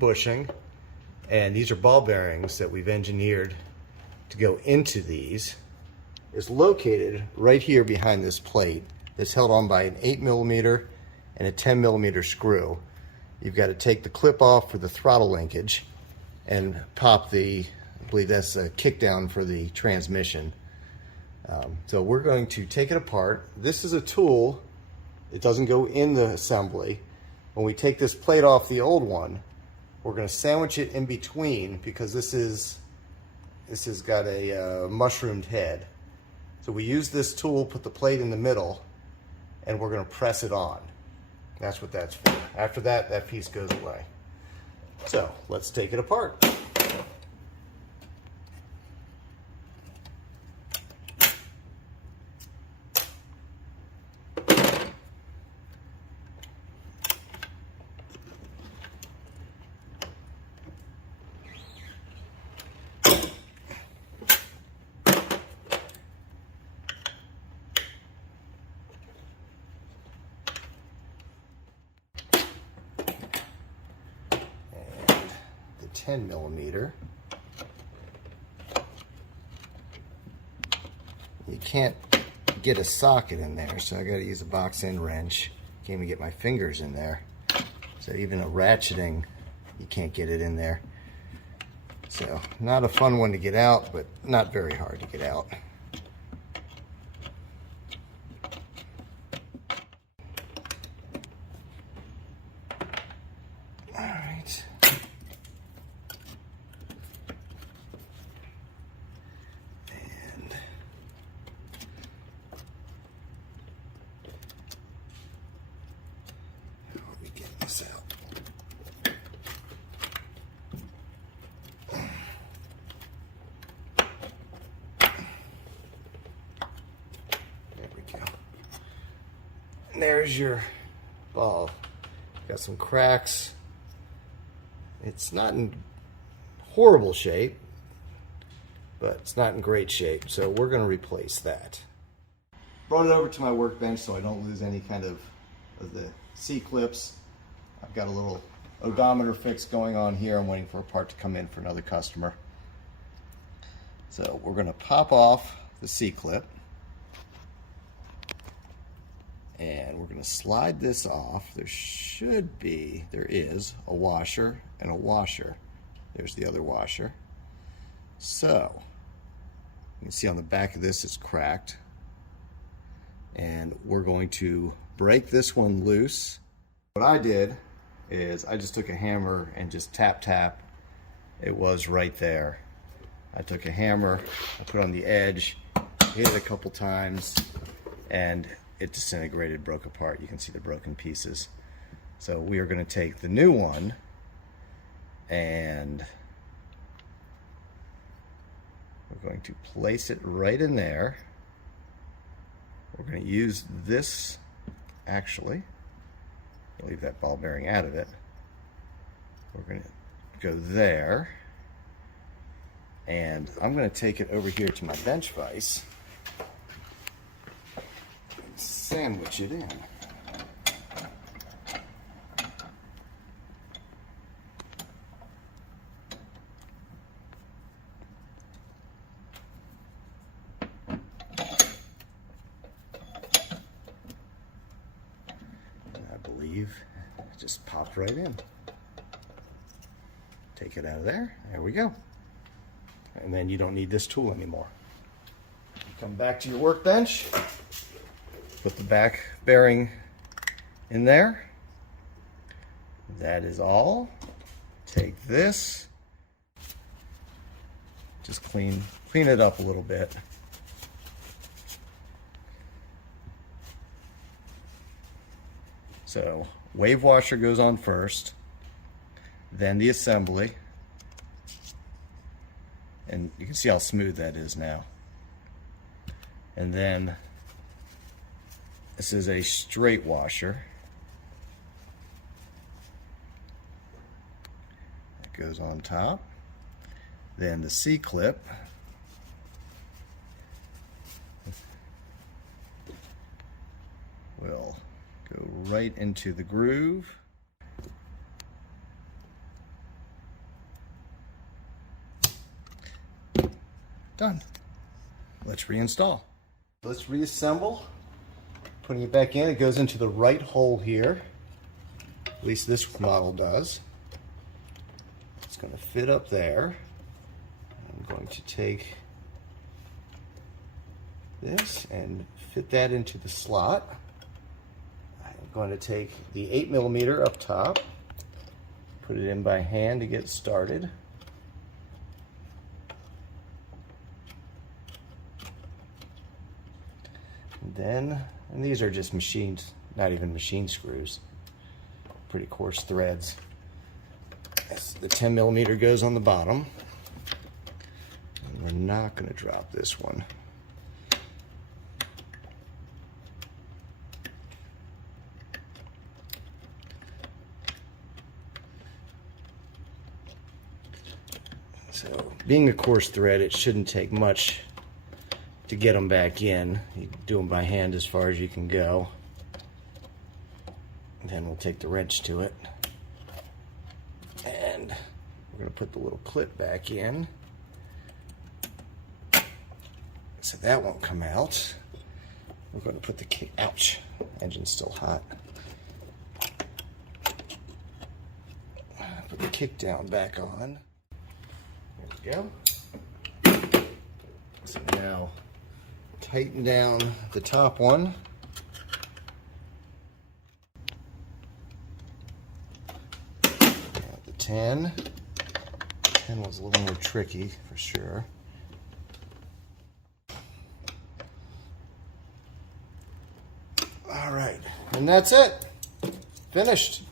bushing, and these are ball bearings that we've engineered to go into these, is located right here behind this plate. It's held on by an 8mm and a 10mm screw. You've got to take the clip off for the throttle linkage and pop the, I believe that's a kick down for the transmission. So we're going to take it apart. This is a tool. It doesn't go in the assembly. When we take this plate off the old one, we're going to sandwich it in between because this has got a mushroomed head. So we use this tool, put the plate in the middle, and we're going to press it on. That's what that's for. After that, that piece goes away. So let's take it apart. The 10mm. You can't get a socket in there, so I got to use a box end wrench. Can't even get my fingers in there. So even a ratcheting, you can't get it in there. So not a fun one to get out, but not very hard to get out. Alright. And how are we getting this out? There we go. And there's your ball. Got some cracks. It's not in horrible shape, but it's not in great shape, so we're going to replace that. Brought it over to my workbench so I don't lose any kind of the C-clips. I've got a little odometer fix going on here. I'm waiting for a part to come in for another customer. So we're going to pop off the C-clip, and we're going to slide this off. There is a washer and a washer. There's the other washer. So you can see on the back of this it's cracked, and we're going to break this one loose. What I did is I just took a hammer and just tap. It was right there. I took a hammer, I put it on the edge, hit it a couple times, and it disintegrated, broke apart. You can see the broken pieces. So we are going to take the new one and we're going to place it right in there. We're going to use this, actually, leave that ball bearing out of it. We're going to go there, and I'm going to take it over here to my bench vise and sandwich it in. It just popped right in. Take it out of there. There we go. And then you don't need this tool anymore. Come back to your workbench. Put the back bearing in there. That is all. Take this. Just clean it up a little bit. So wave washer goes on first, then the assembly, and you can see how smooth that is now. And then this is a straight washer. That goes on top. Then the C-clip. Will go right into the groove. Done. Let's reinstall. Let's reassemble. Putting it back in, it goes into the right hole here. At least this model does. It's going to fit up there. I'm going to take this and fit that into the slot. I'm going to take the 8mm up top, put it in by hand to get started. And these are just machined, not even machine screws, pretty coarse threads. The 10mm goes on the bottom. And we're not going to drop this one. So, being a coarse thread, it shouldn't take much to get them back in. You do them by hand as far as you can go. And then we'll take the wrench to it. And we're going to put the little clip back in. So that won't come out. We're going to put the kick, ouch, engine's still hot. Put the kick down back on. There we go. So now tighten down the top one. The 10. 10 was a little more tricky for sure. All right, and that's it. Finished.